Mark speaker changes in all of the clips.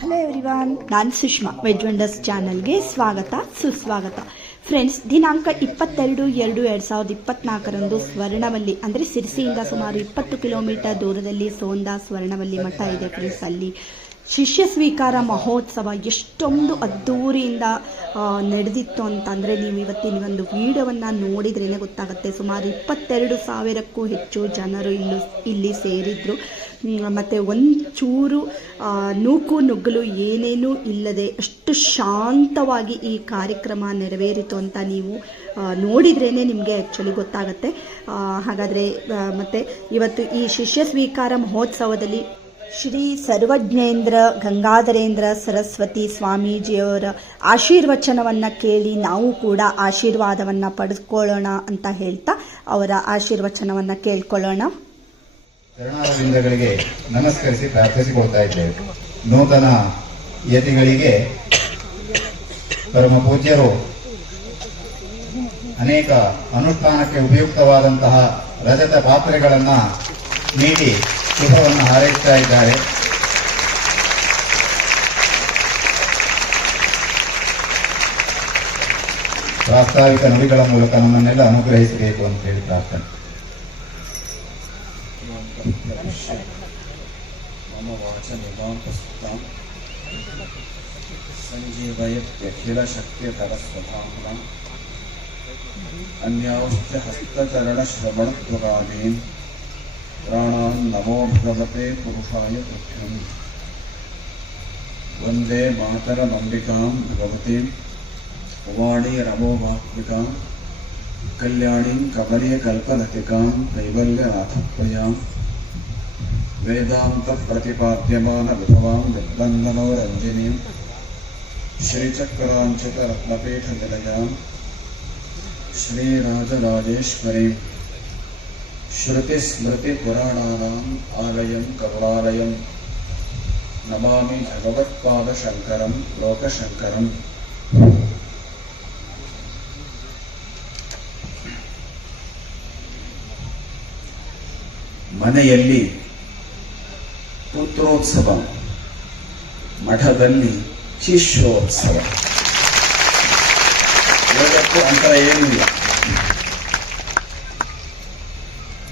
Speaker 1: Hello everyone ನಾನು Sushma veg wonders ಚಾನಲ್ಗೆ ಸ್ವಾಗತ, ಸುಸ್ವಾಗತ. ಫ್ರೆಂಡ್ಸ್ ದಿನಾಂಕ ಇಪ್ಪತ್ತೆರಡು ಎರಡು ಎರಡು ಸಾವಿರದ ಇಪ್ಪತ್ನಾಲ್ಕರಂದು ಸ್ವರ್ಣವಲ್ಲಿ, ಅಂದರೆ ಸಿರಿಸಿಯಿಂದ ಸುಮಾರು ಇಪ್ಪತ್ತು ಕಿಲೋಮೀಟರ್ ದೂರದಲ್ಲಿ ಸೋಂದಾ ಸ್ವರ್ಣವಲ್ಲಿ ಮಠ ಇದೆ ಫ್ರೆಂಡ್ಸ್ ಅಲ್ಲಿ. ಶಿಷ್ಯ ಸ್ವೀಕಾರ ಮಹೋತ್ಸವ ಎಷ್ಟೊಂದು ಅದ್ಧೂರಿಯಿಂದ ನಡೆದಿತ್ತು ಅಂತಂದರೆ ನೀವು ಇವತ್ತಿನ ಒಂದು ವೀಡಿಯೋವನ್ನು ನೋಡಿದ್ರೇ ಗೊತ್ತಾಗುತ್ತೆ. ಸುಮಾರು ಇಪ್ಪತ್ತೆರಡು ಸಾವಿರಕ್ಕೂ ಹೆಚ್ಚು ಜನರು ಇಲ್ಲೂ, ಇಲ್ಲಿ ಸೇರಿದ್ರು. ಮತ್ತು ಒಂಚೂರು ನೂಕು ನುಗ್ಗಲು ಏನೇನೂ ಇಲ್ಲದೆ ಅಷ್ಟು ಶಾಂತವಾಗಿ ಈ ಕಾರ್ಯಕ್ರಮ ನೆರವೇರಿತು ಅಂತ ನೀವು ನೋಡಿದ್ರೇ ನಿಮಗೆ ಆ್ಯಕ್ಚುಲಿ ಗೊತ್ತಾಗುತ್ತೆ. ಹಾಗಾದರೆ ಮತ್ತೆ ಇವತ್ತು ಈ ಶಿಷ್ಯ ಸ್ವೀಕಾರ ಮಹೋತ್ಸವದಲ್ಲಿ ಶ್ರೀ ಸರ್ವಜ್ಞೇಂದ್ರ ಗಂಗಾಧರೇಂದ್ರ ಸರಸ್ವತಿ ಸ್ವಾಮೀಜಿಯವರ ಆಶೀರ್ವಚನವನ್ನು ಕೇಳಿ ನಾವು ಕೂಡ ಆಶೀರ್ವಾದವನ್ನು ಪಡೆದುಕೊಳ್ಳೋಣ ಅಂತ ಹೇಳ್ತಾ ಅವರ ಆಶೀರ್ವಚನವನ್ನು ಕೇಳ್ಕೊಳ್ಳೋಣ.
Speaker 2: ಚರಣಾರವಿಂದಗಳಿಗೆ ನಮಸ್ಕರಿಸಿ ಪ್ರಾರ್ಥಿಸಿಕೊಳ್ತಾ ಇದ್ದೇವೆ. ನೂತನ ಯತಿಗಳಿಗೆ ಪರಮ ಪೂಜ್ಯರು, ಅನೇಕ ಅನುಷ್ಠಾನಕ್ಕೆ ಉಪಯುಕ್ತವಾದಂತಹ ರಜತ ಪಾತ್ರೆಗಳನ್ನು ನೀಡಿ ಇದನ್ನು ಹಾರೈಸ್ತಾ ಇದ್ದಾರೆ ಪ್ರಾಸ್ತಾವಿಕ ನುಡಿಗಳ ಮೂಲಕ ನಮ್ಮನ್ನೆಲ್ಲ ಅನುಗ್ರಹಿಸಬೇಕು ಅಂತ ಹೇಳಿ ಪ್ರಾರ್ಥನೆ
Speaker 3: ಸಂಜೀವಯತ್ಯಖಿಲಶಕ್ತಿಧರಸ್ವಧಾಮ್ನ ಅನ್ಯಾಶ್ಚ ಹಸ್ತಚರಣಶ್ರವಣತ್ವಗಾದೀನ್ मित्राणां नमो भगवते पुरुषाय पृष्ठम् वंदे मातरमम्बिकां भगवतीं वाणी रमोवात्मिकां कल्याणीं कमनीयकल्पलतिकां कैवल्यनाथप्रियाँ। वेदान्तप्रतिपाद्यमानविभवां विद्वन्दनोरञ्जनीं श्रीचक्राञ्चितरत्नपीठनिलयां, श्रीराजराजेश्वरी। श्रुतिस्मृतिपुराणानाम् आलयं करुणालयं नमामि भगवत्पादशङ्करं लोकशङ्करम् ಮನೆಯಲ್ಲಿ ಪುತ್ರೋತ್ಸವ ಮಠದಲ್ಲಿ ಶಿಷ್ಯೋತ್ಸವ ಎರಡಕ್ಕೂ ಅಂತರ ಏನಿಲ್ಲ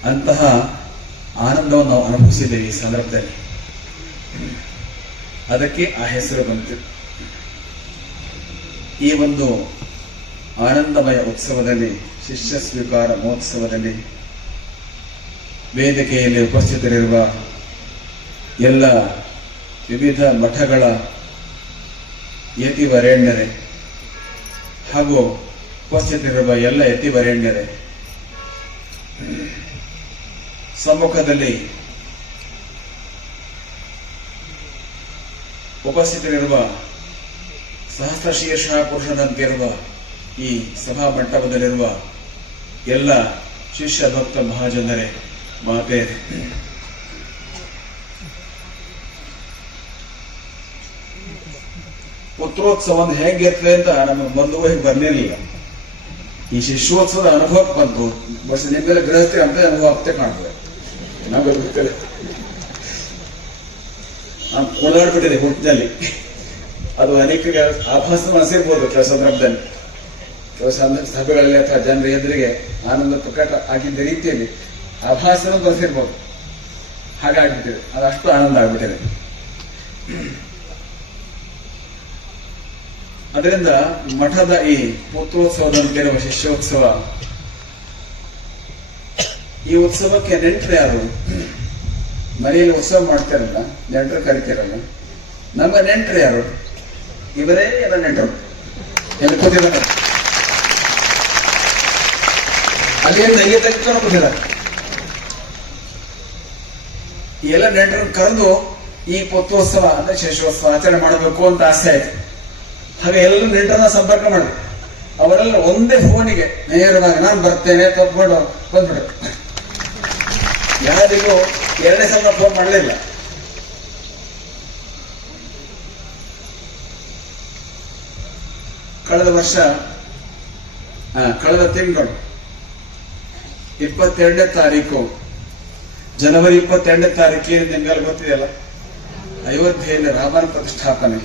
Speaker 3: ಅಂತಹ ಆನಂದವನ್ನು ನಾವು ಅನುಭವಿಸಿದ್ದೇವೆ ಈ ಸಂದರ್ಭದಲ್ಲಿ. ಅದಕ್ಕೆ ಆ ಹೆಸರು ಬಂತು. ಈ ಒಂದು ಆನಂದಮಯ ಉತ್ಸವದಲ್ಲಿ, ಶಿಷ್ಯ ಸ್ವೀಕಾರ ಮಹೋತ್ಸವದಲ್ಲಿ, ವೇದಿಕೆಯಲ್ಲಿ ಉಪಸ್ಥಿತರಿರುವ ಎಲ್ಲ ವಿವಿಧ ಮಠಗಳ ಯತಿವರೇಣ್ಯರೇ ಹಾಗೂ ಉಪಸ್ಥಿತರಿರುವ ಎಲ್ಲ ಯತಿವರೇಣ್ಯರೇ ಸಮ್ಮುಖದಲ್ಲಿ ಉಪಸ್ಥಿತರಿರುವ ಸಹಸ್ರಶೀರ್ಷ ಪುರುಷನಂತಿರುವ ಈ ಸಭಾ ಮಂಟಪದಲ್ಲಿರುವ ಎಲ್ಲ ಶಿಷ್ಯ ಭಕ್ತ ಮಹಾಜನರೇ, ಮಾತೆ. ಪುತ್ರೋತ್ಸವ ಒಂದು ಹೇಗಿರ್ತದೆ ಅಂತ ನಮಗೆ ಬಂದು ಹೋಗಿ ಬರ್ಲಿರ್ಲಿಲ್ಲ. ಈ ಶಿಷ್ಯೋತ್ಸವದ ಅನುಭವಕ್ಕೆ ಬಂತು ಬಸ್ ನಿಮ್ಮೆಲ್ಲ ಗೃಹಸ್ಥಿ ಅಂತ ಅನುಭವ ಆಗ್ತೇ ಕಾಣ್ತದೆ. ಗೊತ್ತಿಲ್ಲ ನಾನು ಹುಟ್ಟಿನಲ್ಲಿ ಅದು ಅನೇಕರಿಗೆ ಆಭಾಸ ಅನಿಸಿರ್ಬೋದು ಕೆಲವು ಸಂದರ್ಭದಲ್ಲಿ. ಕೆಲವು ಸಂದರ್ಭ ಸಭೆಗಳಲ್ಲಿ ಅಥವಾ ಜನರ ಎದುರಿಗೆ ಆನಂದ ಪ್ರಕಟ ಆಗಿದ್ದ ರೀತಿಯಲ್ಲಿ ಆಭಾಸನ ಬರೆಸಿರ್ಬೋದು ಹಾಗಾಗ್ಬಿಟ್ಟಿದೆ. ಅದು ಅಷ್ಟು ಆನಂದ ಆಗ್ಬಿಟ್ಟಿದೆ. ಅದರಿಂದ ಮಠದ ಈ ಪುತ್ರೋತ್ಸವದಂತಿರುವ ಶಿಷ್ಯೋತ್ಸವ ಈ ಉತ್ಸವಕ್ಕೆ ನೆಂಟರು ಯಾರು? ಮನೆಯಲ್ಲಿ ಉತ್ಸವ ಮಾಡ್ತಾರಲ್ಲ, ನೆಂಟರು ಕರಿತೀರಲ್ಲ, ನಮ್ಮ ನೆಂಟರು ಯಾರು? ಇವರೇ ಎಲ್ಲ ನೆಂಟರು? ಎಲ್ಲ ಕೂತಿದ್ದಾರೆ. ಅಲ್ಲಿಂದ ಇಲ್ಲಿ ತೆಗೆದುಕೊಂಡು ಕೂತಿದ್ದಾರೆ? ಎಲ್ಲ ನೆಂಟರನ್ನು ಕರೆದು ಈ ಪೊತ್ತೋತ್ಸವ ಅಂದ್ರೆ ಶೇಷೋತ್ಸವ ಆಚರಣೆ ಮಾಡಬೇಕು ಅಂತ ಆಸೆ ಆಯ್ತು. ಹಾಗೆ ಎಲ್ಲರೂ ನೆಂಟರನ್ನ ಸಂಪರ್ಕ ಮಾಡಿ ಅವರೆಲ್ಲ ಒಂದೇ ಫೋನಿಗೆ ನೇರವಾಗಿ ನಾನು ಬರ್ತೇನೆ ತಪ್ಪಿಕೊಂಡು ಬಂದ್ಬಿಡು ಯಾರಿಗೂ ಎರಡನೇ ಸಲ ಫೋನ್ ಮಾಡಲಿಲ್ಲ. ಕಳೆದ ವರ್ಷ ಕಳೆದ ತಿಂಗಳು, ಇಪ್ಪತ್ತೆರಡನೇ ತಾರೀಕು, ಜನವರಿ ಇಪ್ಪತ್ತೆರಡನೇ ತಾರೀಕಿಗೆ ನಿಮ್ಗೆಲ್ಲ ಗೊತ್ತಿದೆಯಲ್ಲ? ಅಯೋಧ್ಯೆಯಲ್ಲಿ ರಾಮನ ಪ್ರತಿಷ್ಠಾಪನೆ.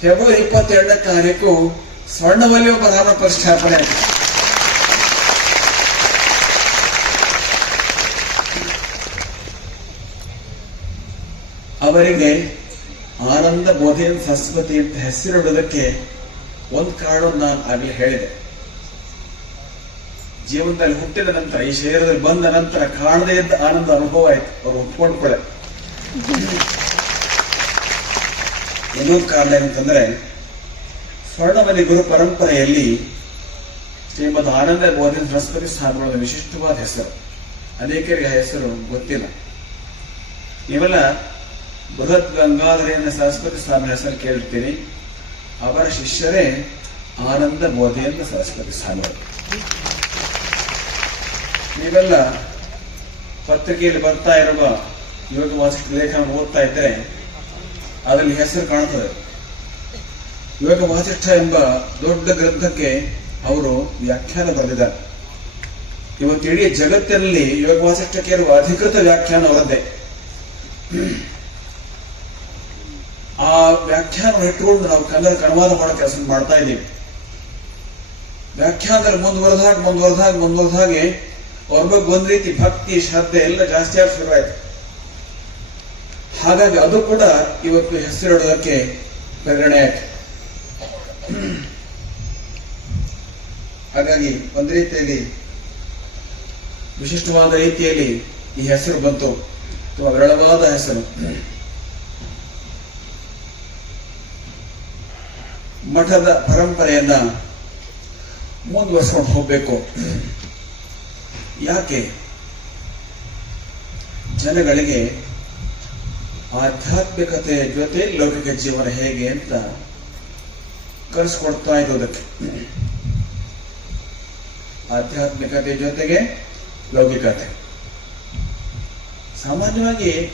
Speaker 3: ಫೆಬ್ರವರಿ ಇಪ್ಪತ್ತೆರಡನೇ ತಾರೀಕು ಸ್ವರ್ಣವಲ್ಲಿ ಒಬ್ಬ ರಾಮನ ಪ್ರತಿಷ್ಠಾಪನೆ ಆಯ್ತು. ಅವರಿಗೆ ಆನಂದ ಬೋಧೆಯ ಸರಸ್ವತಿ ಅಂತ ಹೆಸರಿಡೋದಕ್ಕೆ ಒಂದು ಕಾರಣ ನಾನು ಆಗಲೇ ಹೇಳಿದೆ. ಜೀವನದಲ್ಲಿ ಹುಟ್ಟಿದ ನಂತರ, ಈ ಶರೀರದಲ್ಲಿ ಬಂದ ನಂತರ ಕಾಣದೇ ಇದ್ದ ಆನಂದ ಅನುಭವ ಆಯ್ತು. ಅವ್ರು ಒಪ್ಕೊಂಡು ಕೂಡ ಇನ್ನೊಂದು ಕಾರಣ ಏನಂತಂದ್ರೆ ಸ್ವರ್ಣಮಲಿ ಗುರು ಪರಂಪರೆಯಲ್ಲಿ ಶ್ರೀಮದ್ ಆನಂದ ಬೋಧನೆ ಸರಸ್ವತಿ ಸ್ಥಾನಗಳ ವಿಶಿಷ್ಟವಾದ ಹೆಸರು. ಅನೇಕರಿಗೆ ಹೆಸರು ಗೊತ್ತಿಲ್ಲ. ನೀವೆಲ್ಲ ಬೃಹತ್ ಗಂಗಾಧರೇಂದ್ರ ಸರಸ್ವತಿ ಸ್ವಾಮಿ ಹೆಸರು ಕೇಳ್ತೀನಿ. ಅವರ ಶಿಷ್ಯರೇ ಆನಂದ ಬೋಧಿಯನ್ನ ಸರಸ್ವತಿ ಸ್ವಾಮಿ ನೀವೆಲ್ಲ ಪತ್ರಿಕೆಯಲ್ಲಿ ಬರ್ತಾ ಇರುವ ಯೋಗ ವಾಸಿಷ್ಠ ಲೇಖನ ಓದ್ತಾ ಇದ್ರೆ ಅದರಲ್ಲಿ ಹೆಸರು ಕಾಣ್ತದೆ. ಯೋಗ ವಾಸಿಷ್ಠ ಎಂಬ ದೊಡ್ಡ ಗ್ರಂಥಕ್ಕೆ ಅವರು ವ್ಯಾಖ್ಯಾನ ಬರೆದಿದ್ದಾರೆ. ಇವತ್ತು ಇಡೀ ಜಗತ್ತಿನಲ್ಲಿ ಯೋಗ ವಾಸಿಷ್ಠಕ್ಕೆ ಇರುವ ಅಧಿಕೃತ ವ್ಯಾಖ್ಯಾನ ಅವರದ್ದೇ. ಆ ವ್ಯಾಖ್ಯಾನ ಇಟ್ಟುಕೊಂಡು ನಾವು ಕನ್ನಡ ಕಣವಾದ ಮಾಡೋ ಕೆಲಸ ಮಾಡ್ತಾ ಇದ್ದೀವಿ. ವ್ಯಾಖ್ಯಾನದಲ್ಲಿ ಮುಂದುವರೆದಾಗ ಮುಂದುವರೆದಾಗ ಮುಂದುವರೆದಾಗೆ ಅವ್ರ ಬಗ್ಗೆ ಒಂದ್ ರೀತಿ ಭಕ್ತಿ, ಶ್ರದ್ಧೆ ಎಲ್ಲ ಜಾಸ್ತಿ ಆಗಿ ಶುರುವಾಯ್ತು. ಹಾಗಾಗಿ ಅದು ಕೂಡ ಇವತ್ತು ಹೆಸರಿಡೋದಕ್ಕೆ ಪ್ರೇರಣೆ ಆಯ್ತು. ಹಾಗಾಗಿ ಒಂದ್ ರೀತಿಯಲ್ಲಿ, ವಿಶಿಷ್ಟವಾದ ರೀತಿಯಲ್ಲಿ ಈ ಹೆಸರು ಬಂತು. ತುಂಬಾ ವಿರಳವಾದ ಹೆಸರು. ಮಠದ ಪರಂಪರೆಯನ್ನ ಮುಂದುವರ್ಸ್ಕೊಂಡು ಹೋಗ್ಬೇಕು. ಯಾಕೆ? ಜನಗಳಿಗೆ ಆಧ್ಯಾತ್ಮಿಕತೆ ಜೊತೆ ಲೌಕಿಕ ಜೀವನ ಹೇಗೆ ಅಂತ ಕಲಿಸ್ಕೊಡ್ತಾ ಇರೋದಕ್ಕೆ. ಆಧ್ಯಾತ್ಮಿಕತೆ ಜೊತೆಗೆ ಲೌಕಿಕತೆ. ಸಾಮಾನ್ಯವಾಗಿ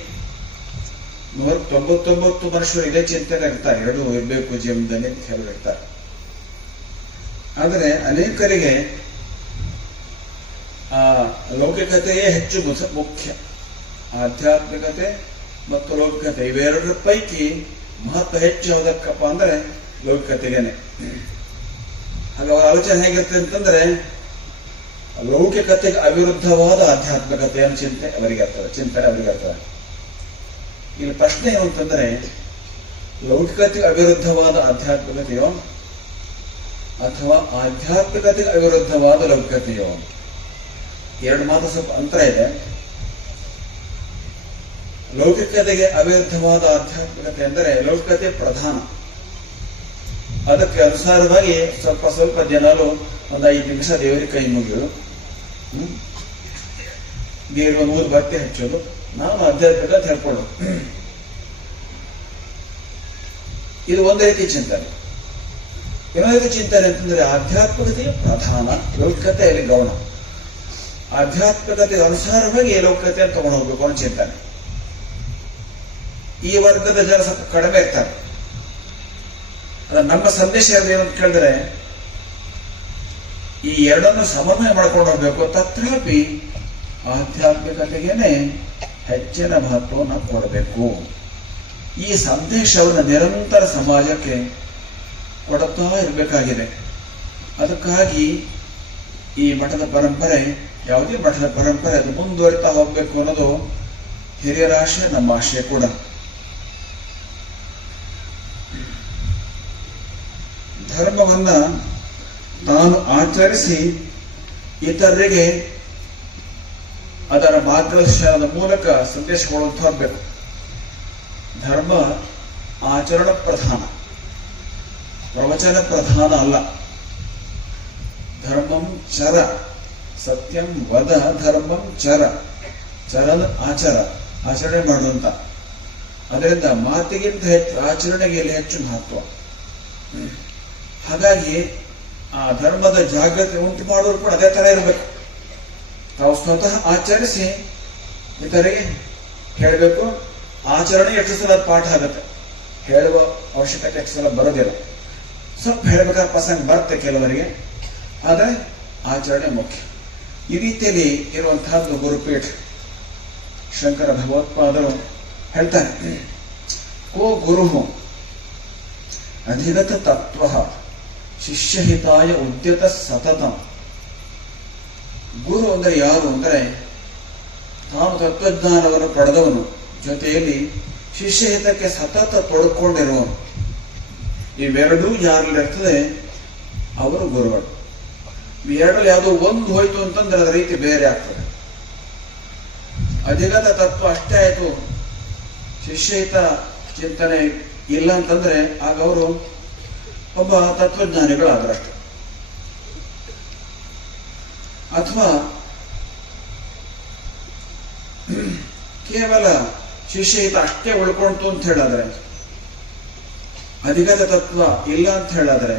Speaker 3: ತೊಂಬತ್ತೊಂಬತ್ತು ಮನುಷ್ಯರು ಇದೇ ಚಿಂತನೆ ಇರ್ತಾರೆ ಎರಡು ಇರಬೇಕು ಜೀವನದಲ್ಲಿ ಅಂತ ಹೇಳಿರ್ತಾರೆ ಆದರೆ ಅನೇಕರಿಗೆ, ಆ, ಲೌಕಿಕತೆಯೇ ಹೆಚ್ಚು ಮುಖ್ಯ. ಆಧ್ಯಾತ್ಮಿಕತೆ ಮತ್ತು ಲೌಕಿಕತೆ ಇವೆರಡರ ಪೈಕಿ ಮಹತ್ವ ಹೆಚ್ಚು ಯಾವುದಕ್ಕಪ್ಪ ಅಂದ್ರೆ ಲೌಕಿಕತೆಗೇನೆ. ಹಾಗೆ ಅವರ ಆಲೋಚನೆ ಹೇಗಿರುತ್ತೆ ಅಂತಂದ್ರೆ, ಲೌಕಿಕತೆಗೆ ಅವಿರುದ್ಧವಾದ ಆಧ್ಯಾತ್ಮಿಕತೆಯ ಚಿಂತೆ ಅವರಿಗೆ ಇರ್ತದೆ ಚಿಂತನೆ ಅವರಿಗೆ ಇರ್ತದೆ ಇಲ್ಲಿ ಪ್ರಶ್ನೆ ಏನು ಅಂತಂದ್ರೆ ಲೌಕಿಕತೆಗೆ ಅವಿರುದ್ಧವಾದ ಆಧ್ಯಾತ್ಮಿಕತೆಯೋ, ಅಥವಾ ಆಧ್ಯಾತ್ಮಿಕತೆಗೆ ಅವಿರುದ್ಧವಾದ ಲೌಕಿಕತೆಯೋ? ಎರಡು ಮಾತು ಸ್ವಲ್ಪ ಅಂತರ ಇದೆ. ಲೌಕಿಕತೆಗೆ ಅವಿರುದ್ಧವಾದ ಆಧ್ಯಾತ್ಮಿಕತೆ ಅಂದರೆ ಲೌಕಿಕತೆ ಪ್ರಧಾನ. ಅದಕ್ಕೆ ಅನುಸಾರವಾಗಿ ಸ್ವಲ್ಪ ಸ್ವಲ್ಪ ಜನರು ಒಂದು ಐದು ನಿಮಿಷ ದೇವರಿಗೆ ಕೈ ಮುಗಿಯೋದು ಹ್ಮ್? ದೇವರು ಮೂರು ಭಕ್ತಿ ಹಚ್ಚೋದು. ನಾವು ಅಧ್ಯಾತ್ಮಿಕ ಅಂತ ಹೇಳ್ಕೊಳ್ಳೋದು ಇದು ಒಂದು ರೀತಿ ಚಿಂತನೆ. ಇನ್ನೊಂದು ರೀತಿ ಚಿಂತನೆ ಅಂತಂದ್ರೆ ಆಧ್ಯಾತ್ಮಿಕತೆಯ ಪ್ರಧಾನ ಲೌಕಿಕತೆಯಲ್ಲಿ ಗೌಣ. ಆಧ್ಯಾತ್ಮಿಕತೆ ಅನುಸಾರವಾಗಿ ಲೌಕಿಕತೆ ಅಂತ ತಗೊಂಡು ಹೋಗ್ಬೇಕು ಅನ್ನೋ ಚಿಂತನೆ. ಈ ವರ್ಗದ ಜನ ಸ್ವಲ್ಪ ಕಡಿಮೆ ಇರ್ತಾರೆ. ಅದ ನಮ್ಮ ಸಂದೇಶ ಏನು ಅಂತ ಕೇಳಿದ್ರೆ, ಈ ಎರಡನ್ನು ಸಮನ್ವಯ ಮಾಡ್ಕೊಂಡು ಹೋಗ್ಬೇಕು, ತತ್ರಾಪಿ ಆಧ್ಯಾತ್ಮಿಕತೆಗೇನೆ ಹೆಚ್ಚಿನ ಮಹತ್ವವನ್ನು ಕೊಡಬೇಕು. ಈ ಸಂದೇಶವನ್ನು ನಿರಂತರ ಸಮಾಜಕ್ಕೆ ಕೊಡುತ್ತಾ ಇರಬೇಕಾಗಿದೆ. ಅದಕ್ಕಾಗಿ ಈ ಮಠದ ಪರಂಪರೆ, ಯಾವುದೇ ಮಠದ ಪರಂಪರೆ ಅದು ಮುಂದುವರಿತಾ ಹೋಗಬೇಕು ಅನ್ನೋದು ಹಿರಿಯರ ಆಶೆ ನಮ್ಮ ಆಶಯ ಕೂಡ. ಧರ್ಮವನ್ನ ತಾನು ಆಚರಿಸಿ ಇತರರಿಗೆ ಅದರ ಮಾರ್ಗದರ್ಶನದ ಮೂಲಕ ಸಂದೇಶ ಹೋಗ್ಬೇಕು ಧರ್ಮ ಆಚರಣ ಪ್ರಧಾನ. ಪ್ರವಚನ ಪ್ರಧಾನ ಅಲ್ಲ. ಧರ್ಮಂ ಚರ, ಸತ್ಯಂ ವದ ಧರ್ಮಂ ಚರ ಚರದ ಆಚರ, ಆಚರಣೆ ಮಾಡುವಂತ. ಅದರಿಂದ ಮಾತಿಗಿಂತ ಹೆಚ್ಚು ಆಚರಣೆಗೆ ಹೆಚ್ಚು ಮಹತ್ವ. ಹಾಗಾಗಿ ಆ ಧರ್ಮದ ಜಾಗೃತಿ ಉಂಟು ಮಾಡೋರು ಕೂಡ ಅದೇ ತರ ಇರಬೇಕು. ತಾವು ಸ್ವತಃ ಆಚರಿಸಿ ಇತರಿಗೆ ಹೇಳಬೇಕು, ಆಚರಣೆ ಎಷ್ಟು ಸಲ ಪಾಠ ಆಗುತ್ತೆ. ಹೇಳುವ ಅವಶ್ಯಕತೆ ಎಷ್ಟು ಸಲ ಬರೋದಿಲ್ಲ. ಸ್ವಲ್ಪ ಹೇಳಬೇಕಾದ ಪ್ರಸಂಗ ಬರುತ್ತೆ ಕೆಲವರಿಗೆ. ಆದರೆ ಆಚರಣೆ ಮುಖ್ಯ. ಈ ರೀತಿಯಲ್ಲಿ ಇರುವಂತಹದ್ದು ಗುರುಪೀಠ ಶಂಕರ ಭಗವತ್ಪಾದರು ಹೇಳ್ತಾರೆ. ಕೋ ಗುರು ಅಧಿಗತ ತತ್ವ ಶಿಷ್ಯಹಿತಾಯ ಉದ್ಯತ ಸತತ. ಗುರು ಅಂದರೆ ಯಾರು ಅಂದರೆ ತಾನು ತತ್ವಜ್ಞಾನವನ್ನು ಪಡೆದವನು. ಜೊತೆಯಲ್ಲಿ ಶಿಷ್ಯ ಹಿತಕ್ಕೆ ಸತತ ತೊಡಕೊಂಡಿರುವನು ಇವೆರಡೂ ಯಾರಲ್ಲಿ ಇರ್ತದೆ? ಅವರು ಗುರುಗಳು. ಎರಡಲ್ಲಿ ಯಾವುದೋ ಒಂದು ಹೋಯ್ತು ಅಂತಂದ್ರೆ ಅದರ ರೀತಿ ಬೇರೆ ಆಗ್ತದೆ. ಅಧಿಗತ ತತ್ವ ಅಷ್ಟೇ ಆಯಿತು. ಶಿಷ್ಯಹಿತ ಚಿಂತನೆ ಇಲ್ಲ ಅಂತಂದ್ರೆ ಆಗ ಅವರು ಒಬ್ಬ ತತ್ವಜ್ಞಾನಿಗಳಾದ್ರಷ್ಟೆ. ಅಥವಾ ಕೇವಲ ಶಿಷ್ಯಹಿತ ಅಷ್ಟೇ ಉಳ್ಕೊಂತು ಅಂತ ಹೇಳಿದ್ರೆ ಅಧಿಕಾರ ತತ್ವ ಇಲ್ಲ ಅಂತ ಹೇಳಿದ್ರೆ,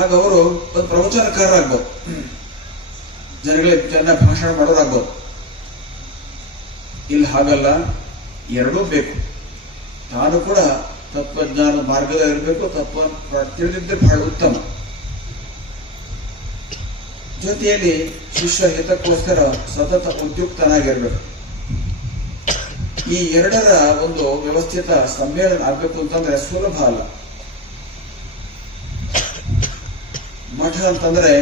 Speaker 3: ಆಗ ಅವರು ಒಂದು ಪ್ರವಚನಕಾರ ಆಗ್ಬೋದು ಜನಗಳಿಗೆ ಚೆನ್ನಾಗಿ ಭಾಷಣ ಮಾಡೋರಾಗ್ಬೋದು ಇಲ್ಲಿ ಹಾಗಲ್ಲ, ಎರಡೂ ಬೇಕು. ತಾನು ಕೂಡ ತತ್ವಜ್ಞಾನ ಮಾರ್ಗದಲ್ಲಿ ಇರಬೇಕು ತತ್ವ ತಿಳಿದಿದ್ದರೆ ಬಹಳ ಉತ್ತಮ. ಜೊತೆಯಲ್ಲಿ ಶಿಷ್ಯ ಹಿತಕ್ಕೋಸ್ಕರ ಸತತ ಉದ್ಯುಕ್ತನಾಗಿರ್ಬೇಕು. ಈ ಎರಡರ ಒಂದು ವ್ಯವಸ್ಥಿತ ಸಮ್ಮೇಳನ ಆಗ್ಬೇಕು ಅಂತಂದ್ರೆ ಸುಲಭ ಅಲ್ಲ. ಮಠ ಅಂತಂದ್ರೆ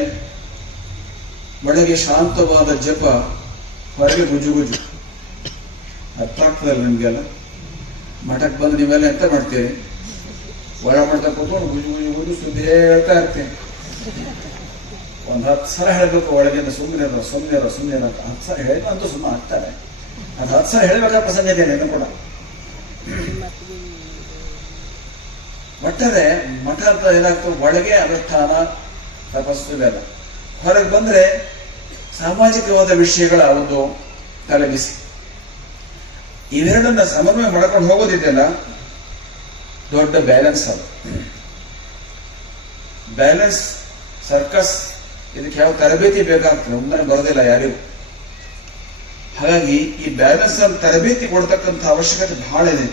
Speaker 3: ಒಳಗೆ ಶಾಂತವಾದ ಜಪ, ಹೊರಗೆ ಗುಜು ಗುಜು. ಅರ್ಥ ಆಗ್ತದಲ್ಲ ನಿಮ್ಗೆಲ್ಲ? ಮಠಕ್ಕೆ ಬಂದು ನೀವೆಲ್ಲ ಎಂತ ಮಾಡ್ತೀರಿ? ಒಳ ಮಾಡ್ತಾ ಕೂತ್ಕೊಂಡು ಗುಜು ಗುಜು ಗುಜು ಸುದ್ದಿ ಹೇಳ್ತಾ ಇರ್ತೀನಿ. ಒಂದ್ ಹತ್ತು ಸಲ ಹೇಳ್ಬೇಕು ಒಳಗಿಂದ ಸುಮ್ಮನೆ ಸುಮ್ಮನೆ ಸುಮ್ಮನೆ ಅಂತ. ಹತ್ತು ಸಲ ಹೇಳಿದ್ರು ಅಂತೂ ಸುಮ್ಮನೆ ಆಗ್ತಾರೆ. ಅದು ಹತ್ತು ಸಲ ಹೇಳಬೇಕಾದ ಪ್ರಸಂಗ ಇದೆ ಇನ್ನು ಕೂಡ. ಒಟ್ಟಾರೆ ಮಠ ಅಂತ ಏನಾಗ್ತದೆ ಒಳಗೆ ಅನುಷ್ಠಾನ, ತಪಸ್ಸು ಇವೆಲ್ಲ. ಹೊರಗೆ ಬಂದ್ರೆ ಸಾಮಾಜಿಕವಾದ ವಿಷಯಗಳ ಒಂದು ತಲೆಬಿಸಿ. ಇವೆರಡನ್ನ ಸಮನ್ವಯ ಮಾಡ್ಕೊಂಡು ಹೋಗೋದಿದೆಯಲ್ಲ, ದೊಡ್ಡ ಬ್ಯಾಲೆನ್ಸ್ ಅದು. ಬ್ಯಾಲೆನ್ಸ್ ಸರ್ಕಸ್ ಇದಕ್ಕೆ ಯಾವ ತರಬೇತಿ ಬೇಕಾಗ್ತದೆ? ಒಮ್ಮೆ ಬರೋದಿಲ್ಲ ಯಾರಿಗೂ. ಹಾಗಾಗಿ ಈ ಬ್ಯಾಲೆನ್ಸ್ ಅಲ್ಲಿ ತರಬೇತಿ ಕೊಡ್ತಕ್ಕಂಥ ಅವಶ್ಯಕತೆ ಬಹಳ ಇದೆ.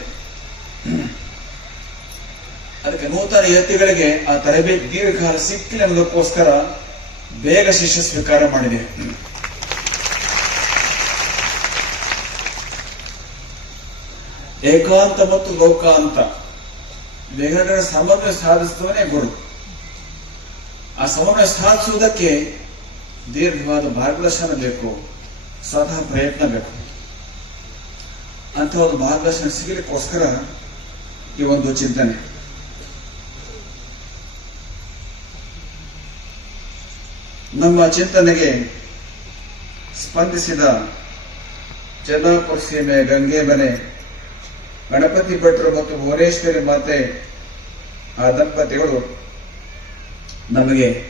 Speaker 3: ಅದಕ್ಕೆ ನೂತನ ಯತಿಗಳಿಗೆ ಆ ತರಬೇತಿ ದೀರ್ಘಕಾಲ ಸಿಕ್ಕಿಲ್ಲ ಅನ್ನೋದಕ್ಕೋಸ್ಕರ ಬೇಗ ಶಿಷ್ಯ ಸ್ವೀಕಾರ ಮಾಡಿದೆ. ಏಕಾಂತ ಮತ್ತು ಲೋಕಾಂತ. ಬೇಗ ಸಮನ್ವಯ ಸಾಧಿಸುವವನೇ ಗುರು. ಆ ಸಮನ್ವಯ ಸಾಧಿಸುವುದಕ್ಕೆ ದೀರ್ಘವಾದ ಮಾರ್ಗದರ್ಶನ ಬೇಕು, ಸ್ವತಃ ಪ್ರಯತ್ನ ಬೇಕು. ಅಂತ ಒಂದು ಮಾರ್ಗದರ್ಶನ ಸಿಗಲಿಕ್ಕೋಸ್ಕರ ಈ ಒಂದು ಚಿಂತನೆ. ನಮ್ಮ ಚಿಂತನೆಗೆ ಸ್ಪಂದಿಸಿದ ಚೆನ್ನಾಪುರ ಸೀಮೆ ಗಂಗೆ ಮನೆ, ಗಣಪತಿ ಭಟ್ರು ಮತ್ತು ಭುವನೇಶ್ವರಿ ಮಾತೆ, ಆ ದಂಪತಿಗಳು ನಮಗೆ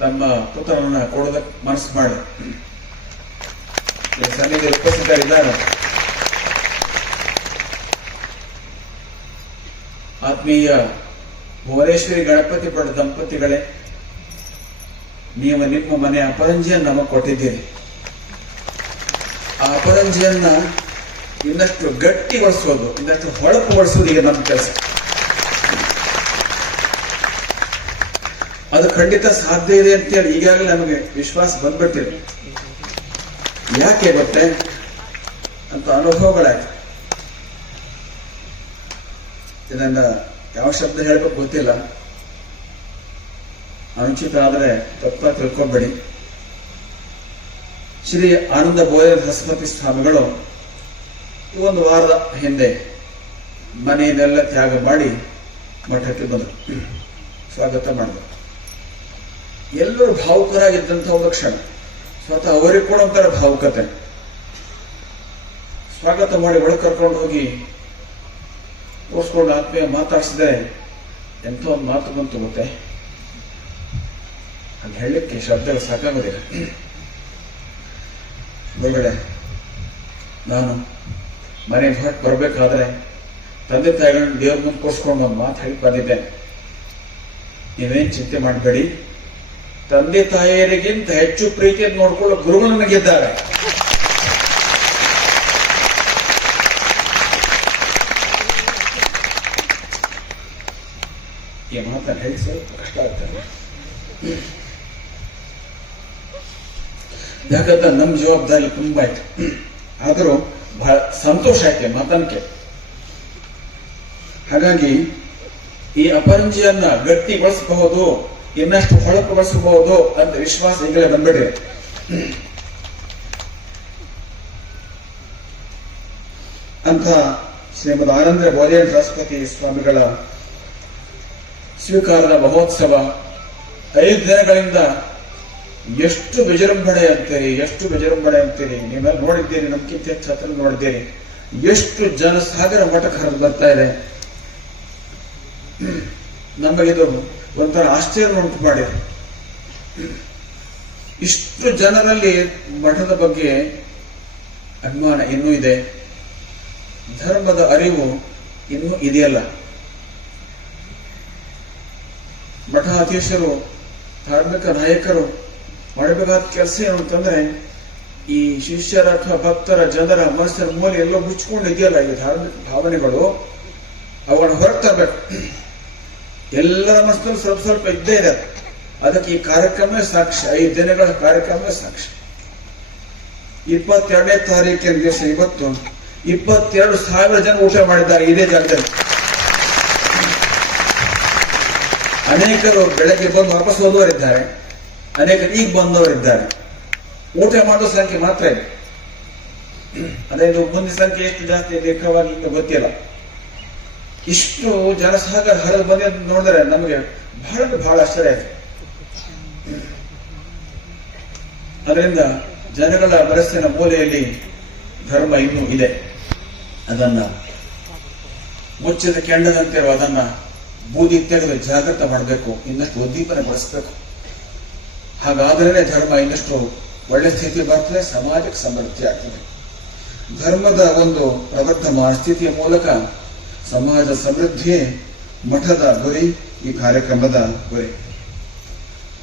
Speaker 3: ತಮ್ಮ ಪುತ್ರನನ್ನ ಕೊಡೋದಕ್ಕೆ ಮನಸ್ಸು ಮಾಡಿ. ಸನ್ನಿಧಿ ಉಪಸ್ಥಿತರಿದ್ದಾರೆ. ಆತ್ಮೀಯ ಭುವನೇಶ್ವರಿ ಗಣಪತಿ ಪಡ ದಂಪತಿಗಳೇ, ನೀವು ನಿಮ್ಮ ಮನೆ ಅಪರಂಜಿಯನ್ನು ನಮಗೆ ಕೊಟ್ಟಿದ್ದೀರಿ. ಆ ಅಪರಂಜಿಯನ್ನ ಇನ್ನಷ್ಟು ಗಟ್ಟಿಗೊಳಿಸೋದು ಇನ್ನಷ್ಟು ಹೊಳಪುಗೊಳಿಸೋದು ಈಗ ನಮ್ಮ ಕೆಲಸ. ಅದು ಖಂಡಿತ ಸಾಧ್ಯ ಇದೆ ಅಂತ ಹೇಳಿ ಈಗಾಗಲೇ ನಮಗೆ ವಿಶ್ವಾಸ ಬಂದ್ಬಿಟ್ಟಿದೆ ಯಾಕೆ ಗೊತ್ತೇ? ಅಂತ ಅನುಭವಗಳಾಯ್ತು. ಇದನ್ನ ಯಾವ ಶಬ್ದ ಹೇಳ್ಬೇಕು ಗೊತ್ತಿಲ್ಲ. ಅನುಚಿತ ಆದರೆ ತಪ್ಪ ತಿಳ್ಕೊಬೇಡಿ. ಶ್ರೀ ಆನಂದ ಬೋಧ ಹಸ್ಮತಿ ಸ್ವಾಮಿಗಳು ಒಂದು ವಾರದ ಹಿಂದೆ ಮನೆಯನ್ನೆಲ್ಲ ತ್ಯಾಗ ಮಾಡಿ ಮಠಕ್ಕೆ ಬಂದರು. ಸ್ವಾಗತ ಮಾಡಿದರು. ಎಲ್ಲರೂ ಭಾವುಕರಾಗಿದ್ದಂಥ ಒಂದು ಕ್ಷಣ. ಸ್ವತಃ ಅವರಿಗೆ ಕೂಡ ಒಂಥರ ಭಾವುಕತೆ. ಸ್ವಾಗತ ಮಾಡಿ ಒಳಗೆ ಕರ್ಕೊಂಡು ಹೋಗಿ ತೋರಿಸ್ಕೊಂಡು ಆತ್ಮೀಯ ಮಾತಾಡಿಸಿದೆ ಎಂಥ ಒಂದು ಮಾತು ಬಂತು ಮತ್ತೆ. ಅದು ಹೇಳಲಿಕ್ಕೆ ಶಬ್ದಗಳು ಸಾಕಾಗೋದಿಲ್ಲ. ಒಳಗಡೆ ನಾನು ಮನೆಗೆ ಹೊರಟು ಬರಬೇಕಾದ್ರೆ ತಂದೆ ತಾಯಿಗಳನ್ನ ದೇವ್ರ ಮುಂದೆ ಕೂರಿಸ್ಕೊಂಡು ಒಂದು ಮಾತು ಹೇಳಿ ಬಂದಿದ್ದೆ. ನೀವೇನು ಚಿಂತೆ ಮಾಡಬೇಡಿ. ತಂದೆ ತಾಯಿಯರಿಗಿಂತ ಹೆಚ್ಚು ಪ್ರೀತಿಯನ್ನು ನೋಡ್ಕೊಳ್ಳೋ ಗುರುಗಳು ನನಗಿದ್ದಾರೆ ಈ ಮಾತನ್ನು ಹೇಳಿ ಸ್ವಲ್ಪ ಕಷ್ಟ ಆಗ್ತದೆ ಯಾಕಂದ್ರೆ ನಮ್ಮ ಜವಾಬ್ದಾರಿ ತುಂಬಾ ಆಯ್ತು ಆದರೂ ಬಹಳ ಸಂತೋಷ ಆಯ್ತು ಮಾತನ್ಕೆ. ಹಾಗಾಗಿ ಈ ಅಪರಂಜಿಯನ್ನ ಗಟ್ಟಿಗೊಳಿಸಬಹುದು ಇನ್ನಷ್ಟು ಹೊಳಪುಗೊಳಿಸಬಹುದು ಅಂತ ವಿಶ್ವಾಸ ಈಗಲೇ ಬಂದ್ಬಿಟ್ಟಿದೆ ಅಂತ ಶ್ರೀಮದ್ ಆನಂದ ಬೋಧೇಂದ್ರ ಸರಸ್ವತಿ ಸ್ವಾಮಿಗಳ ಸ್ವೀಕಾರದ ಮಹೋತ್ಸವ ಐದು ದಿನಗಳಿಂದ ಎಷ್ಟು ವಿಜೃಂಭಣೆ ಅಂತೀರಿ, ಎಷ್ಟು ವಿಜೃಂಭಣೆ ಅಂತೀರಿ, ನೀವೆಲ್ಲ ನೋಡಿದ್ದೀರಿ ನಮ್ಗಿಂತ ಹೆಚ್ಚು ಹತ್ರ ನೋಡಿದ್ದೀರಿ. ಎಷ್ಟು ಜನಸಾಗರ ಮಠಕ್ಕೆ ಹರಿದು ಬರ್ತಾ ಇದೆ. ನಮಗಿದು ಒಂಥರ ಆಶ್ಚರ್ಯ ಉಂಟು ಮಾಡಿದೆ ಇಷ್ಟು ಜನರಲ್ಲಿ ಮಠದ ಬಗ್ಗೆ ಅಭಿಮಾನ ಇನ್ನೂ ಇದೆ. ಧರ್ಮದ ಅರಿವು ಇನ್ನೂ ಇದೆಯಲ್ಲ. ಮಠಾಧೀಶರು ಧಾರ್ಮಿಕ ನಾಯಕರು ಮಾಡಬೇಕಾದ ಕೆಲಸ ಏನು ಅಂತಂದ್ರೆ, ಈ ಶಿಷ್ಯರ ಅಥವಾ ಭಕ್ತರ ಜನರ ಮನಸ್ಸಿನ ಮೂಲೆ ಎಲ್ಲೋ ಇದೆಯಲ್ಲ ಈ ಧಾರ್ಮಿಕ ಭಾವನೆಗಳು? ಅವುಗಳನ್ನು ಹೊರಗೆ ತರಬೇಕು. ಎಲ್ಲರ ಮನಸ್ಸಲ್ಲಿ ಸ್ವಲ್ಪ ಸ್ವಲ್ಪ ಇದ್ದೇ ಇದೆ ಅದು. ಅದಕ್ಕೆ ಈ ಕಾರ್ಯಕ್ರಮವೇ ಸಾಕ್ಷಿ, ಐದು ದಿನಗಳ ಕಾರ್ಯಕ್ರಮವೇ ಸಾಕ್ಷಿ. ಇಪ್ಪತ್ತೆರಡನೇ ತಾರೀಕಿನ ದಿವಸ ಇವತ್ತು ಇಪ್ಪತ್ತೆರಡು ಸಾವಿರ ಜನ ಊಟ ಮಾಡಿದ್ದಾರೆ ಇದೇ ಜಾಗದಲ್ಲಿ. ಅನೇಕರು ಬೆಳಗ್ಗೆ ಬಂದು ವಾಪಸ್ ಹೋದವರಿದ್ದಾರೆ ಅನೇಕರು ಈಗ ಬಂದವರಿದ್ದಾರೆ. ಊಟ ಮಾಡೋ ಸಂಖ್ಯೆ ಮಾತ್ರ ಇದೆ. ಅದೇ ಇದು ಮುಂದಿನ ಸಂಖ್ಯೆ ಎಷ್ಟು ಜಾಸ್ತಿ ಈಗ ಗೊತ್ತಿಲ್ಲ. ಇಷ್ಟು ಜನಸಾಗರ ಹರಿದು ಬಂದಿದ್ದು ನೋಡಿದ್ರೆ ನಮಗೆ ಬಹಳ ಬಹಳ ಆಶ್ಚರ್ಯ ಆಯ್ತು. ಅದರಿಂದ ಜನಗಳ ಮನಸ್ಸಿನ ಮೂಲೆಯಲ್ಲಿ ಧರ್ಮ ಇನ್ನೂ ಇದೆ. ಅದನ್ನ ಮುಚ್ಚಿದ ಕೆಂಡದಂತಿರುವ ಅದನ್ನ ಬೂದಿ ತೆಗೆದು ಜಾಗೃತ ಮಾಡಬೇಕು, ಇನ್ನಷ್ಟು ಉದ್ದೀಪನ ಬಳಸಬೇಕು ಹಾಗಾದ್ರೆ ಧರ್ಮ ಇನ್ನಷ್ಟು ಒಳ್ಳೆ ಸ್ಥಿತಿ ಬರ್ತದೆ, ಸಮಾಜಕ್ಕೆ ಸಮೃದ್ಧಿ ಆಗ್ತದೆ. ಧರ್ಮದ ಒಂದು ಪ್ರಬದ್ಧ ಸ್ಥಿತಿಯ ಮೂಲಕ ಸಮಾಜ ಸಮೃದ್ಧಿಯೇ ಮಠದ ಗುರಿ, ಈ ಕಾರ್ಯಕ್ರಮದ ಗುರಿ.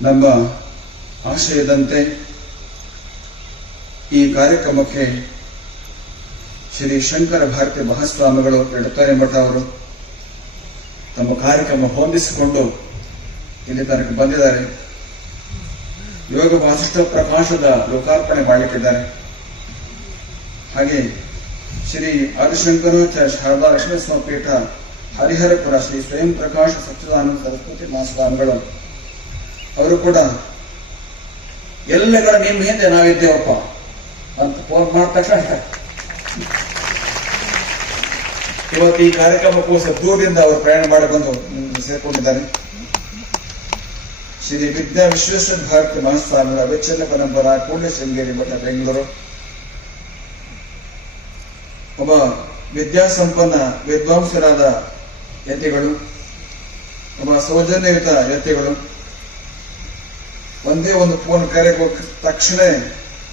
Speaker 3: ನಮ್ಮ ಆಶಯದಂತೆ ಈ ಕಾರ್ಯಕ್ರಮಕ್ಕೆ ಶ್ರೀ ಶಂಕರ ಭಾರತಿ ಮಹಾಸ್ವಾಮಿಗಳು ಎಡತಾರೆ ಮಠ ಅವರು. ತಮ್ಮ ಕಾರ್ಯಕ್ರಮ ಹೊಂದಿಸಿಕೊಂಡು ಇಲ್ಲಿ ತನಕ ಬಂದಿದ್ದಾರೆ. ಯೋಗ ವಾಸಿಷ್ಠ ಪ್ರಕಾಶದ ಲೋಕಾರ್ಪಣೆ ಮಾಡಲಿಕ್ಕಿದ್ದಾರೆ. ಹಾಗೆ ಶ್ರೀ ಆದಿಶಂಕರಾಚಾರ್ಯ ಶಾರದಾ ಲಕ್ಷ್ಮೀ ಸ್ವಾಮಿ ಪೀಠ ಹರಿಹರಪುರ ಶ್ರೀ ಸ್ವಯಂ ಪ್ರಕಾಶ ಸಚ್ಚಿದಾನಂದ ಸರಸ್ವತಿ ಮಹಾಸ್ವಾಮಿಗಳು ಅವರು ಕೂಡ, ಎಲ್ಲಗಳ ನಿಮ್ಮ ಹಿಂದೆ ನಾವಿದ್ದೇವಪ್ಪ? ಅಂತ ಫೋನ್ ಮಾಡಿದ ತಕ್ಷಣ. ಇವತ್ತು ಈ ಕಾರ್ಯಕ್ರಮಕ್ಕೋಸ್ಕರ ದೂರದಿಂದ ಅವರು ಪ್ರಯಾಣ ಮಾಡಿ ಬಂದು ಸೇರ್ಕೊಂಡಿದ್ದಾರೆ. ಶ್ರೀ ವಿದ್ಯಾ ವಿಶ್ವೇಶ್ವರ ಭಾರತಿ ಮಹಾಸ್ವಾಮಿಗಳ ಅವಿಚ್ಛಿನ್ನ ಪರಂಪರಾ, ಕೂಡಲೇ ಶೃಂಗೇರಿ ಬೆಂಗಳೂರು. ಒಬ್ಬ ವಿದ್ಯಾಸಂಪನ್ನ, ವಿದ್ವಾಂಸರಾದ ಯತಿಗಳು, ಒಬ್ಬ ಸೌಜನ್ಯಯುತ ಯತಿಗಳು. ಒಂದೇ ಒಂದು ಫೋನ್ ಹೋದ ತಕ್ಷಣ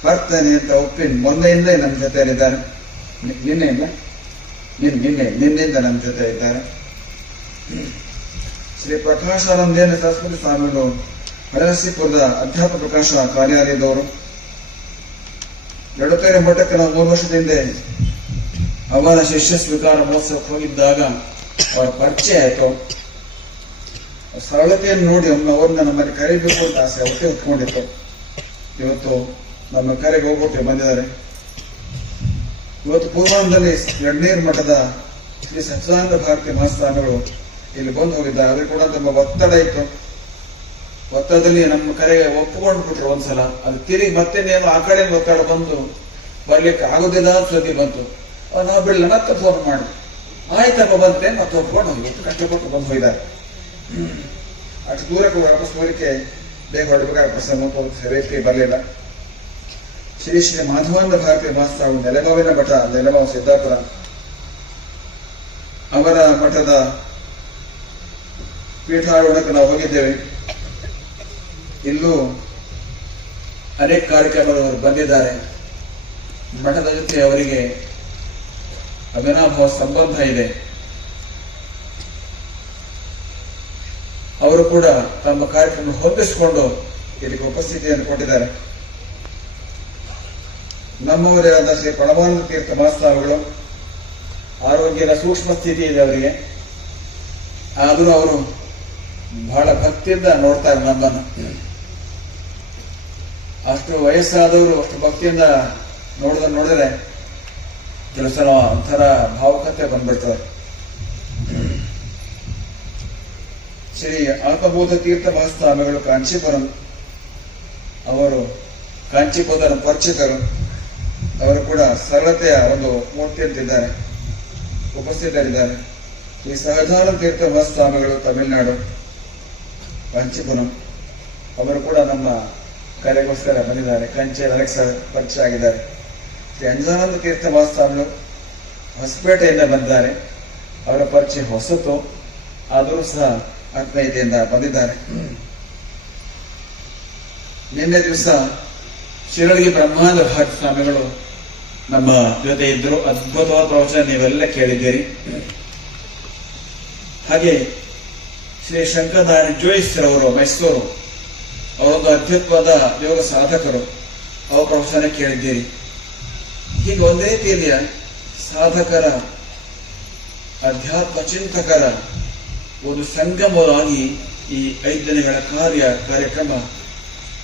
Speaker 3: ಬರ್ತೇನೆ ಅಂತ ಒಪ್ಪಿ ಮೊನ್ನೆಯಿಂದ ನಮ್ಮ ಜೊತೆ ಇದ್ದಾರೆ ನಿನ್ನೆ ನಿನ್ನೆಯಿಂದ ನಿನ್, ನಿನ್ನೆ ನಿನ್ನೆಯಿಂದ ನಮ್ಮ ಜೊತೆ ಇದ್ದಾರೆ ಶ್ರೀ ಪ್ರಕಾಶಾನಂದೇನ ಸರಸ್ವತಿ ಸ್ವಾಮಿಗಳು ಹರಸಿಪುರದ ಅಧ್ಯಾತ್ಮ ಪ್ರಕಾಶ ಕಾರ್ಯಾಲಯದವರು. ಎಡತೇರೆ ಮಠಕ್ಕೆ ನಾವು ಮೂರು ವರ್ಷದ ಹಿಂದೆ ಅವರ ಶಿಷ್ಯ ಸ್ವೀಕಾರ ಮಹೋತ್ಸವಕ್ಕೆ ಹೋಗಿದ್ದಾಗ ಅವರ ಪರಿಚಯ ಆಯ್ತು. ಸರಳತೆಯನ್ನು ನೋಡಿ ಒಮ್ಮೆ ಅವ್ರನ್ನ ನಮ್ಮಲ್ಲಿ ಕರೀಬೇಕು ಅಂತ ಆಸೆ ಅವ್ರಿಗೆ ಹೊತ್ಕೊಂಡಿತ್ತು ಇವತ್ತು ನಮ್ಮ ಕರೆಗೆ ಹೋಗ್ಬಿಟ್ಟು ಬಂದಿದ್ದಾರೆ. ಇವತ್ತು ಪೂರ್ವಾಂಧದಲ್ಲಿ ಎಡ್ನೀರ್ ಮಠದ ಶ್ರೀ ಸಚ್ಚಿದಾನಂದ ಭಾರತಿ ಮಹಾಸ್ವಾಮಿಗಳು ಇಲ್ಲಿ ಬಂದು ಹೋಗಿದ್ದಾರೆ. ಆದ್ರೆ ಕೂಡ ತುಂಬಾ ಒತ್ತಡ ಇತ್ತು. ಒತ್ತಡದಲ್ಲಿ ನಮ್ಮ ಕರೆಗೆ ಒಪ್ಪಿಕೊಂಡು ಬಿಟ್ರು ಒಂದ್ಸಲ. ಅದು ತಿರುಗಿ ಮತ್ತೇನೇನು ಆ ಕಡೆ ಒತ್ತಡ ಬಂದು ಬರ್ಲಿಕ್ಕೆ ಆಗೋದಿಲ್ಲ ಅಂತ ಬಂತು. ನಾವು ಬಿಡಲ್ಲ ಮತ್ತೆ ಫೋನ್ ಮಾಡಿ ಆಯ್ತಪ್ಪ ಬಂತೆ ಮತ್ತೆ ಒಪ್ಕೊಂಡು ಹೋಗಿ ಕಷ್ಟಪಟ್ಟು ಬಂದು ಹೋಗಿದ್ದಾರೆ. ಅಷ್ಟು ದೂರಕ್ಕೆ ವಾಪಸ್ ಹೋಗಲಿಕ್ಕೆ ಬೇಗ ಹೊರಡಬೇಕಾದ ಪ್ರಸಂಗ ಬರಲಿಲ್ಲ. ಶ್ರೀ ಶ್ರೀ ಮಾಧವಾನಂದ ಭಾರತೀಯ ಮಹಾಸ್ವಾಮಿ ನೆಲಗಾವಿನ ಮಠ ನೆಲಗಾವಿ ಸಿದ್ದಾಪುರ ಅವರ ಮಠದ ಪೀಠಾರೋಹಣಕ್ಕೆ ನಾವು ಹೋಗಿದ್ದೇವೆ. ಇಲ್ಲೂ ಅನೇಕ ಕಾರ್ಯಕ್ರಮದವರು ಬಂದಿದ್ದಾರೆ. ಮಠದ ಜೊತೆ ಅವರಿಗೆ ಅವಿನಾಭಾವ ಸಂಬಂಧ ಇದೆ. ಅವರು ಕೂಡ ತಮ್ಮ ಕಾರ್ಯಕ್ರಮ ಹೊಂದಿಸಿಕೊಂಡು ಇಲ್ಲಿಗೆ ಉಪಸ್ಥಿತಿಯನ್ನು ಕೊಟ್ಟಿದ್ದಾರೆ. ನಮ್ಮವರೇ ಆದ ಶ್ರೀ ಪರಮಾನಂದ ತೀರ್ಥ ಮಹಾಸ್ವಾಮಿಗಳು, ಆರೋಗ್ಯದ ಸೂಕ್ಷ್ಮ ಸ್ಥಿತಿ ಇದೆ ಅವರಿಗೆ. ಆದರೂ ಅವರು ಬಹಳ ಭಕ್ತಿಯಿಂದ ನೋಡ್ತಾರೆ ನಮ್ಮನ್ನು. ಅಷ್ಟು ವಯಸ್ಸಾದವರು ಅಷ್ಟು ಭಕ್ತಿಯಿಂದ ನೋಡಿದ ನೋಡಿದ್ರೆ ಕೆಲವು ಸಲ ಒಂಥರ ಭಾವುಕತೆ ಬಂದ್ಬಿಡ್ತದೆ. ಶ್ರೀ ಅಲ್ಪಭೂತ ತೀರ್ಥ ಮಹಾಸ್ವಾಮಿಗಳು ಕಾಂಚೀಪುರಂ, ಅವರು ಕಾಂಚೀಪುರ ಪರಿಚಿತರು, ಅವರು ಕೂಡ ಸರಳತೆಯ ಒಂದು ಮೂರ್ತಿ ಅಂತಿದ್ದಾರೆ, ಉಪಸ್ಥಿತರಿದ್ದಾರೆ. ಶ್ರೀ ಸಹಜಾನ ತೀರ್ಥ ಮಹಾಸ್ವಾಮಿಗಳು ತಮಿಳುನಾಡು, ಕಾಂಚೀಪುರಂ, ಅವರು ಕೂಡ ನಮ್ಮ ಕಲೆಗೋಸ್ಕರ ಬಂದಿದ್ದಾರೆ. ಕಂಚೆ ಸಹ ಪರಿಚಯ ಆಗಿದ್ದಾರೆ. ಅಂಜನಾನಂದ ತೀರ್ಥ ಮಹಾಸ್ವಾಮಿಗಳು ಹೊಸಪೇಟೆಯಿಂದ ಬಂದಿದ್ದಾರೆ. ಅವರ ಪರಿಚಯ ಹೊಸತು, ಆದರೂ ಸಹ ಆತ್ಮೀಯತೆಯಿಂದ ಬಂದಿದ್ದಾರೆ. ನಿನ್ನೆ ದಿವಸ ಶಿರಳಿಗೆ ಬ್ರಹ್ಮಾಂಡ ಭಟ್ ಸ್ವಾಮಿಗಳು ನಮ್ಮ ಜೊತೆ ಇದ್ರು ಅದ್ಭುತವಾದ ಪ್ರವಚನ ನೀವೆಲ್ಲ ಕೇಳಿದ್ದೀರಿ. ಹಾಗೆ ಶ್ರೀ ಶಂಕರನಾರಾಯಣ ಜೋಯಿಸ್ರವರು, ಮೈಸೂರು, ಅವರೊಂದು ಅದ್ಭುತವಾದ ಯೋಗ ಸಾಧಕರು, ಅವರ ಪ್ರವಚನ ಕೇಳಿದ್ದೀರಿ. ಹೀಗೆ ಒಂದೇ ರೀತಿಯಲ್ಲಿ ಸಾಧಕರ, ಅಧ್ಯಾತ್ಮ ಚಿಂತಕರ ಒಂದು ಸಂಗಮವಾಗಿ ಈ ಐದು ದಿನಗಳ ಕಾರ್ಯ, ಕಾರ್ಯಕ್ರಮ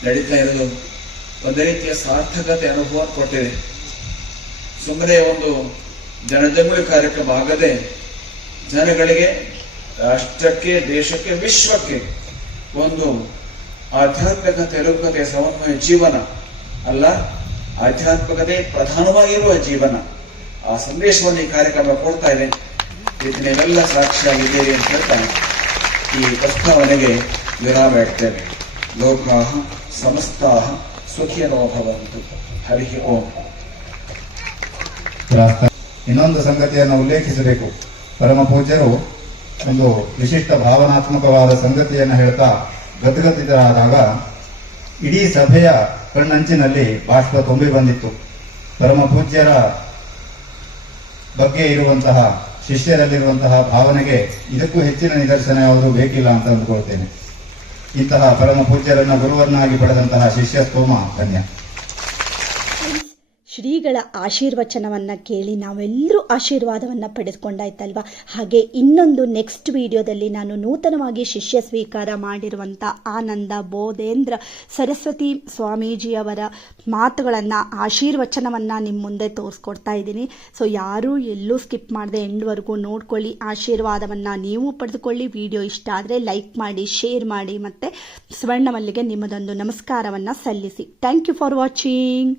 Speaker 3: ನಡೀತಾ ಇರೋದು ಒಂದೇ ರೀತಿಯ ಸಾರ್ಥಕತೆ ಅನುಭವ ಕೊಟ್ಟಿದೆ. ಸುಮ್ಮನೆ ಒಂದು ಜನಜಂಗುಳಿ ಕಾರ್ಯಕ್ರಮ ಆಗದೆ ಜನಗಳಿಗೆ ರಾಷ್ಟ್ರಕ್ಕೆ, ದೇಶಕ್ಕೆ, ವಿಶ್ವಕ್ಕೆ ಒಂದು ಆಧ್ಯಾತ್ಮಿಕ ಲೌಕಿಕತೆ ಸಮನ್ವಯ ಜೀವನ ಅಲ್ಲ ಆಧ್ಯಾತ್ಮಿಕತೆ ಪ್ರಧಾನವಾಗಿರುವ ಜೀವನ. ಆ ಸಂದೇಶವನ್ನು ಈ ಕಾರ್ಯಕ್ರಮ ಕೊಡ್ತಾ ಇದೆ. ಇದಕ್ಕೆ ನೀವೆಲ್ಲ ಸಾಕ್ಷಿಯಾಗಿದ್ದೀರಿ ಅಂತ ಹೇಳ್ತಾ ಈ ಪ್ರಸ್ತಾವನೆಗೆ ವಿರಾಮ ಇಡ್ತೇವೆ ಸಮಸ್ತಾಹ ಸುಖಿಯನೋ ಭವಂತು. ಹರಿ ಓಂ.
Speaker 2: ಇನ್ನೊಂದು ಸಂಗತಿಯನ್ನು ಉಲ್ಲೇಖಿಸಬೇಕು. ಪರಮ ಪೂಜ್ಯರು ಒಂದು ವಿಶಿಷ್ಟ ಭಾವನಾತ್ಮಕವಾದ ಸಂಗತಿಯನ್ನು ಹೇಳ್ತಾ ಗದ್ಗದಿತರಾದಾಗ ಇಡೀ ಸಭೆಯ ಕಣ್ಣಂಚಿನಲ್ಲಿ ಬಾಷ್ಪ ತುಂಬಿ ಬಂದಿತ್ತು. ಪರಮ ಪೂಜ್ಯರ ಬಗ್ಗೆ ಇರುವಂತಹ, ಶಿಷ್ಯರಲ್ಲಿರುವಂತಹ ಭಾವನೆಗೆ ಇದಕ್ಕೂ ಹೆಚ್ಚಿನ ನಿದರ್ಶನ ಯಾವುದು ಬೇಕಿಲ್ಲ ಅಂತ ಅಂದುಕೊಳ್ತೇನೆ. ಇಂತಹ ಪರಮ ಪೂಜ್ಯರನ್ನ ಗುರುವನ್ನಾಗಿ ಪಡೆದಂತಹ ಶಿಷ್ಯ ಸ್ತೋಮ ಧನ್ಯ.
Speaker 1: ಶ್ರೀಗಳ ಆಶೀರ್ವಚನವನ್ನು ಕೇಳಿ ನಾವೆಲ್ಲರೂ ಆಶೀರ್ವಾದವನ್ನು ಪಡೆದುಕೊಂಡಾಯ್ತಲ್ವಾ? ಹಾಗೆ ಇನ್ನೊಂದು ನೆಕ್ಸ್ಟ್ ವಿಡಿಯೋದಲ್ಲಿ ನಾನು ನೂತನವಾಗಿ ಶಿಷ್ಯ ಸ್ವೀಕಾರ ಮಾಡಿರುವಂಥ ಆನಂದ ಬೋಧೇಂದ್ರ ಸರಸ್ವತಿ ಸ್ವಾಮೀಜಿಯವರ ಮಾತುಗಳನ್ನು, ಆಶೀರ್ವಚನವನ್ನು ನಿಮ್ಮ ಮುಂದೆ ತೋರಿಸ್ಕೊಡ್ತಾ ಇದ್ದೀನಿ. ಸೊ ಯಾರೂ ಎಲ್ಲೂ ಸ್ಕಿಪ್ ಮಾಡದೆ ಎಂಡ್ವರೆಗೂ ನೋಡ್ಕೊಳ್ಳಿ, ಆಶೀರ್ವಾದವನ್ನು ನೀವು ಪಡೆದುಕೊಳ್ಳಿ. ವಿಡಿಯೋ ಇಷ್ಟ ಆದರೆ ಲೈಕ್ ಮಾಡಿ ಶೇರ್ ಮಾಡಿ ಮತ್ತು ಸ್ವರ್ಣಮಲ್ಲಿಗೆ ನಿಮ್ಮದೊಂದು ನಮಸ್ಕಾರವನ್ನು ಸಲ್ಲಿಸಿ. Thank you for watching